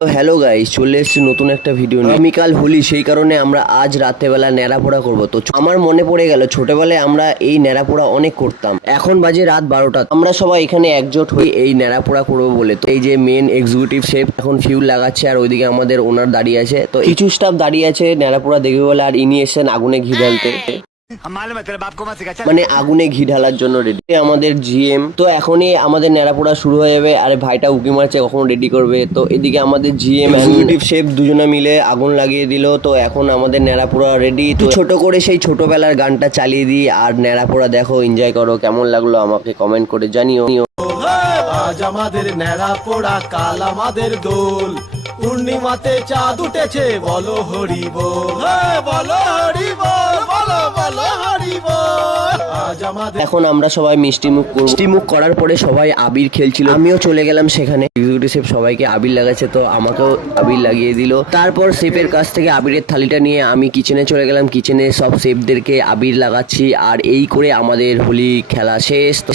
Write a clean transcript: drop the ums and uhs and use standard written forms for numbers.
তো hello guys, চলে এসেছি নতুন একটা ভিডিও নিয়ে। আগামীকাল হোলি, সেই কারণে আমরা আজ রাত্রেবেলা ন্যাড়াপোড়া করব। তো আমার মনে পড়ে গেল ছোটবেলায় আমরা এই ন্যাড়াপোড়া অনেক করতাম। এখন বাজে রাত 12টা, আমরা সবাই এখানে একজোট হই এই ন্যাড়াপোড়া করবো বলে। তো এই যে মেন এক্সিকিউটিভ শেফ এখন ফিউল লাগাচ্ছে, আর ওইদিকে আমাদের ওনার দাঁড়িয়ে আছে। তো কিছু স্টাফ দাঁড়িয়ে আছে ন্যাড়াপোড়া দেখবে বলে, আর ইনি এসেছেন আগুনে ঘি ঢালতে, মানে আগুনে ঘি ঢালার জন্য রেডি আমাদের জিএম। তো এখনই আমাদের ন্যাড়াপোড়া শুরু হয়ে যাবে। আরে ভাইটা উকি মারছে কখন রেডি করবে। তো এদিকে আমাদের জিএম এক্সিকিউটিভ শেফ দুজনে মিলে আগুন লাগিয়ে দিল। তো এখন আমাদের ন্যাড়াপোড়া রেডি। তো ছোট করে সেই ছোটবেলার গানটা চালিয়ে দিই, আর ন্যাড়াপোড়া দেখো, এনজয় করো। কেমন লাগলো আমাকে কমেন্ট করে জানিও। আজ আমাদের ন্যাড়া পোড়া, কাল আমাদের দোল। পূর্ণিমাতে চাঁদ উঠেছে, বলো হরি বল, বলো হরি বল, বলো বলো হরি বল। আজ আমাদের এখন আমরা সবাই মিষ্টি মুখ করব। মিষ্টি মুখ করার পরে সবাই আবির খেলছিল, আমিও চলে গেলাম সেখানে। এক্সিকিউটিভ শেফ সবাইকে আবির লাগাচ্ছে, তো আমাকেও আবির লাগিয়ে দিল। তারপর শেফের কাছ থেকে আবিরের থালিটা নিয়ে আমি কিচেনে চলে গেলাম। কিচেনে সব শেফদেরকে আবির লাগাচ্ছি, আর এই করে আমাদের হোলি খেলা শেষ। তো